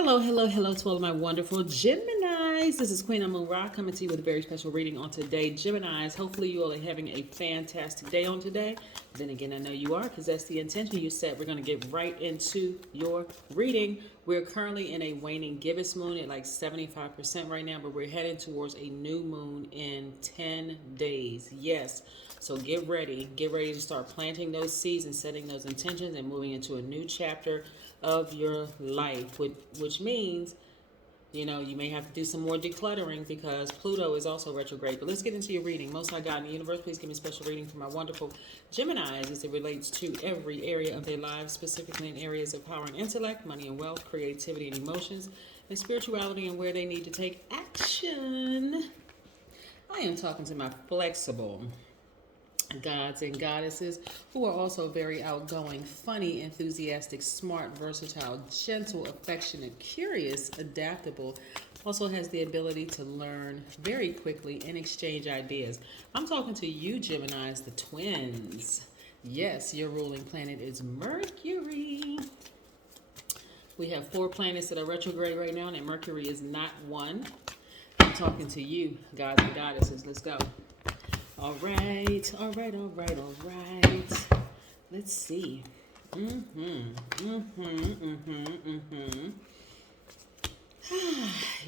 Hello, hello, hello to all of my wonderful Geminis. This is Queen Amun Ra coming to you with a very special reading on today. Geminis, hopefully you all are having a fantastic day on today. Then again, I know you are because that's the intention you set. We're going to get right into your reading. We're currently in a waning gibbous moon at like 75% right now, but we're heading towards a new moon in 10 days. Yes. So get ready. Get ready to start planting those seeds and setting those intentions and moving into a new chapter of your life, which means, you may have to do some more decluttering because Pluto is also retrograde. But let's get into your reading. Most High God in the universe, please give me a special reading for my wonderful Geminis as it relates to every area of their lives, specifically in areas of power and intellect, money and wealth, creativity and emotions, and spirituality, and where they need to take action. I am talking to my flexible gods and goddesses who are also very outgoing, funny, enthusiastic, smart, versatile, gentle, affectionate, curious, adaptable, also has the ability to learn very quickly and exchange ideas. I'm talking to you, Geminis, the twins. Yes, your ruling planet is Mercury. We have 4 planets that are retrograde right now, and Mercury is not one. I'm talking to you, gods and goddesses. Let's go. All right. Let's see.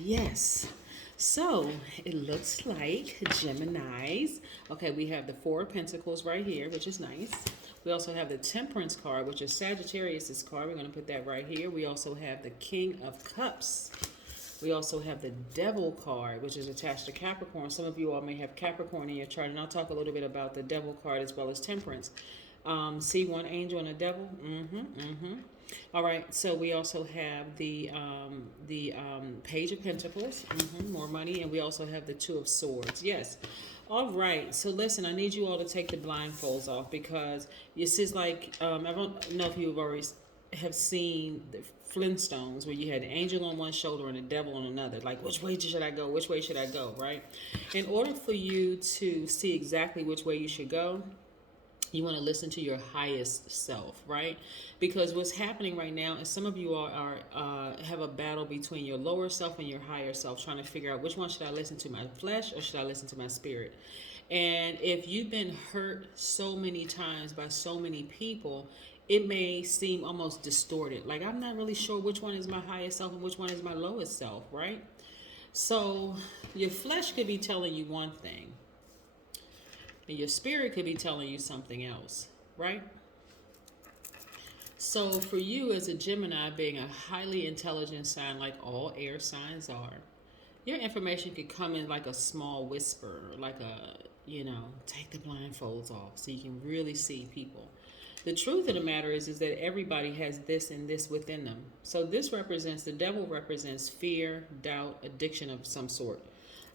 Yes. So it looks like Geminis. Okay, we have the 4 of Pentacles right here, which is nice. We also have the Temperance card, which is Sagittarius's card. We're going to put that right here. We also have the King of Cups. We also have the Devil card, which is attached to Capricorn. Some of you all may have Capricorn in your chart, and I'll talk a little bit about the Devil card as well as Temperance. See one angel and a devil? All right, so we also have the Page of Pentacles, more money, and we also have the Two of Swords. Yes. All right, so listen, I need you all to take the blindfolds off because this is like, I don't know if you've already have seen the Flintstones where you had an angel on one shoulder and a devil on another. Like, which way should I go? Which way should I go, right? In order for you to see exactly which way you should go, you want to listen to your highest self, right? Because what's happening right now is some of you are have a battle between your lower self and your higher self, trying to figure out which one should I listen to, my flesh or should I listen to my spirit? And if you've been hurt so many times by so many people, it may seem almost distorted. Like, I'm not really sure which one is my highest self and which one is my lowest self, right? So your flesh could be telling you one thing, and your spirit could be telling you something else, right? So for you as a Gemini, being a highly intelligent sign like all air signs are, your information could come in like a small whisper, like take the blindfolds off so you can really see people. The truth of the matter is that everybody has this and this within them. So this represents, the devil represents fear, doubt, addiction of some sort.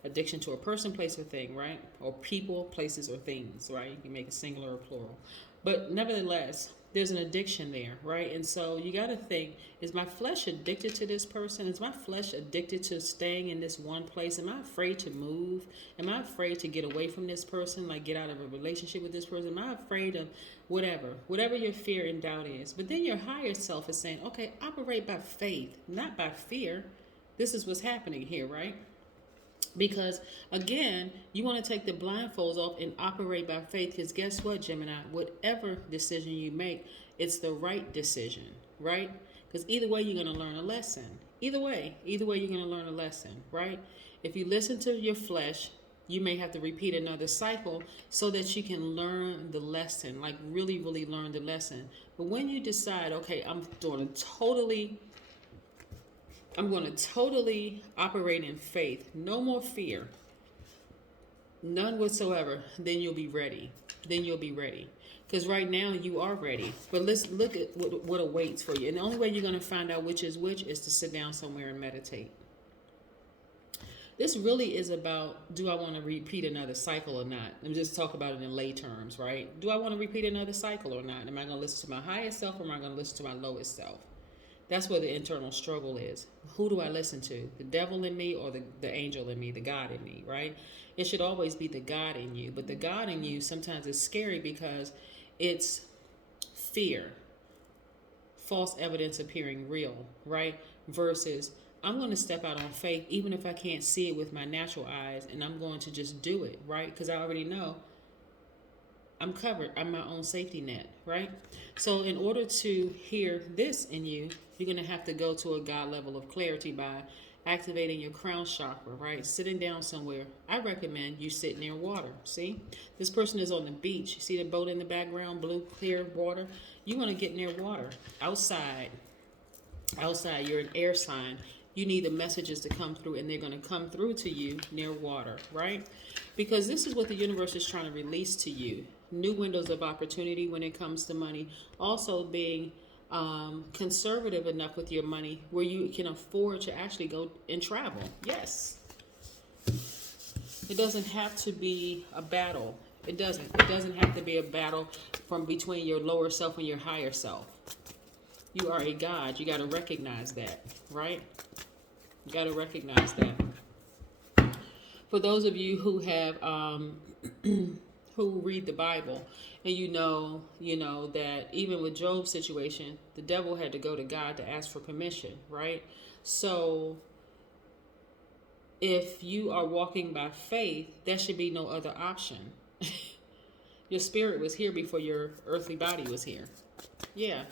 Addiction to a person, place, or thing, right? Or people, places, or things, right? You can make it singular or plural. But nevertheless, there's an addiction there, right? And so you got to think, is my flesh addicted to this person? Is my flesh addicted to staying in this one place? Am I afraid to move? Am I afraid to get away from this person, like get out of a relationship with this person? Am I afraid of whatever your fear and doubt is? But then your higher self is saying, okay, operate by faith, not by fear. This is what's happening here, right? Because, again, you want to take the blindfolds off and operate by faith. Because guess what, Gemini? Whatever decision you make, it's the right decision, right? Because either way, you're going to learn a lesson. Either way, you're going to learn a lesson, right? If you listen to your flesh, you may have to repeat another cycle so that you can learn the lesson, like really, really learn the lesson. But when you decide, okay, I'm going to totally operate in faith. No more fear. None whatsoever. Then you'll be ready. Because right now you are ready. But let's look at what awaits for you. And the only way you're going to find out which is to sit down somewhere and meditate. This really is about, do I want to repeat another cycle or not? Let me just talk about it in lay terms, right? Do I want to repeat another cycle or not? Am I going to listen to my highest self or am I going to listen to my lowest self? That's where the internal struggle is. Who do I listen to? The devil in me or the angel in me, the God in me, right? It should always be the God in you. But the God in you sometimes is scary because it's fear. false evidence appearing real, right? Versus I'm going to step out on faith even if I can't see it with my natural eyes, and I'm going to just do it, right? Because I already know I'm covered. I'm my own safety net, right? So in order to hear this in you, you're going to have to go to a God level of clarity by activating your crown chakra, right? Sitting down somewhere. I recommend you sit near water. See? This person is on the beach. See the boat in the background, blue, clear water? You want to get near water. Outside, you're an air sign. You need the messages to come through, and they're going to come through to you near water, right? Because this is what the universe is trying to release to you. New windows of opportunity when it comes to money. Also being conservative enough with your money where you can afford to actually go and travel. Yes. It doesn't have to be a battle. It doesn't. It doesn't have to be a battle from between your lower self and your higher self. You are a God. You got to recognize that, right? You got to recognize that. For those of you who have who read the Bible, and you know that even with Job's situation, the devil had to go to God to ask for permission, right? So if you are walking by faith, there should be no other option. Your spirit was here before your earthly body was here. Yeah.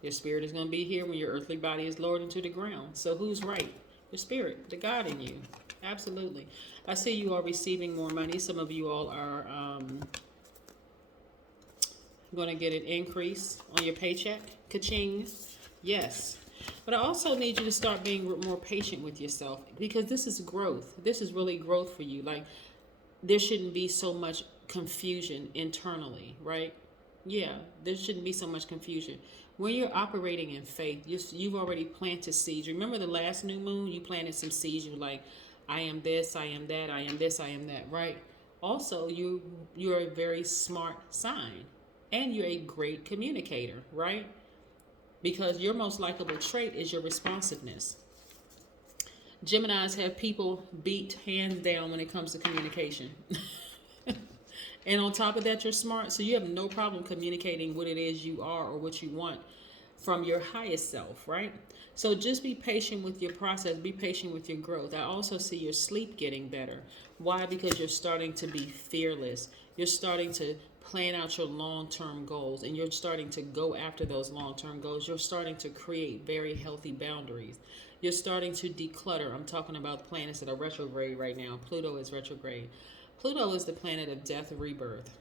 Your spirit is going to be here when your earthly body is lowered into the ground. So who's right? Your spirit, the God in you. Absolutely. I see you are receiving more money. Some of you all are going to get an increase on your paycheck. Ka-ching. Yes. But I also need you to start being more patient with yourself, because this is growth. This is really growth for you. Like, there shouldn't be so much confusion internally, right? Yeah, there shouldn't be so much confusion. When you're operating in faith, you've already planted seeds. Remember the last new moon? You planted some seeds. You were like, I am this, I am that, I am this, I am that, right? Also, you're a very smart sign, and you're a great communicator, right? Because your most likable trait is your responsiveness. Geminis have people beat hands down when it comes to communication. And on top of that, you're smart, so you have no problem communicating what it is you are or what you want from your highest self, right? So just be patient with your process. Be patient with your growth. I also see your sleep getting better. Why? Because you're starting to be fearless. You're starting to plan out your long-term goals, and you're starting to go after those long-term goals. You're starting to create very healthy boundaries. You're starting to declutter. I'm talking about planets that are retrograde right now. Pluto is retrograde. Pluto is the planet of death and rebirth.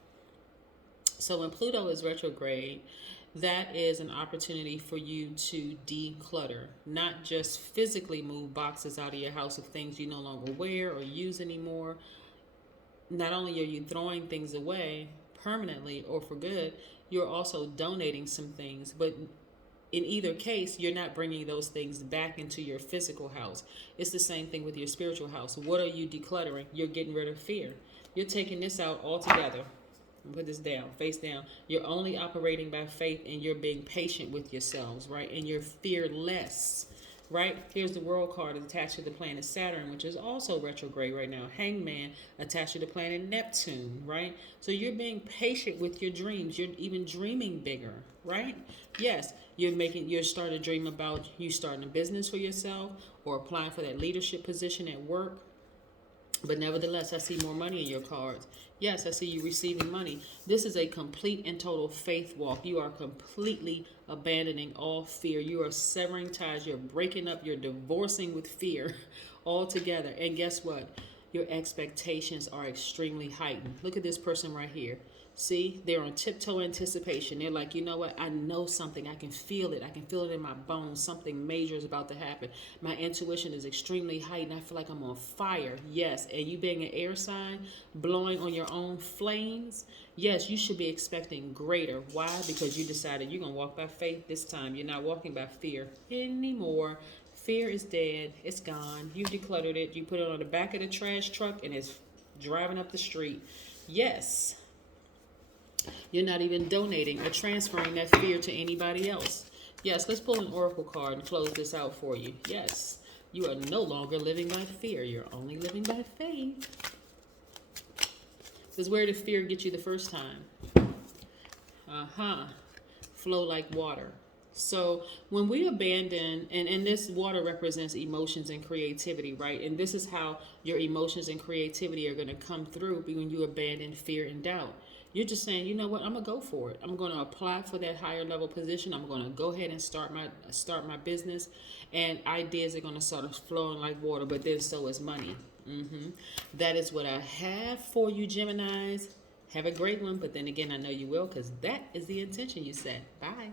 So when Pluto is retrograde, that is an opportunity for you to declutter, not just physically move boxes out of your house of things you no longer wear or use anymore. Not only are you throwing things away permanently or for good, you're also donating some things. But in either case, you're not bringing those things back into your physical house. It's the same thing with your spiritual house. What are you decluttering? You're getting rid of fear. You're taking this out altogether. Put this down, face down. You're only operating by faith, and you're being patient with yourselves, right? And you're fearless, right? Here's the world card attached to the planet Saturn, which is also retrograde right now. Hangman attached to the planet Neptune, right? So you're being patient with your dreams. You're even dreaming bigger, right? Yes, you're starting to dream about you starting a business for yourself or applying for that leadership position at work. But nevertheless, I see more money in your cards. Yes, I see you receiving money. This is a complete and total faith walk. You are completely abandoning all fear. You are severing ties. You're breaking up. You're divorcing with fear altogether. And guess what? Your expectations are extremely heightened. Look at this person right here. See, they're on tiptoe anticipation. They're like, you know what? I know something. I can feel it. I can feel it in my bones. Something major is about to happen. My intuition is extremely heightened. I feel like I'm on fire. Yes. And you being an air sign, blowing on your own flames. Yes, you should be expecting greater. Why? Because you decided you're going to walk by faith this time. You're not walking by fear anymore. Fear is dead. It's gone. You've decluttered it. You put it on the back of the trash truck, and it's driving up the street. Yes. You're not even donating or transferring that fear to anybody else. Yes, let's pull an oracle card and close this out for you. Yes, you are no longer living by fear. You're only living by faith. Because where did fear get you the first time? flow like water. So when we abandon, and this water represents emotions and creativity, right? And this is how your emotions and creativity are going to come through when you abandon fear and doubt. You're just saying, you know what, I'm gonna go for it. I'm gonna apply for that higher level position. I'm gonna go ahead and start my business, and ideas are gonna start flowing like water. But then so is money. That is what I have for you, Geminis. Have a great one. But then again, I know you will, because that is the intention you set. Bye.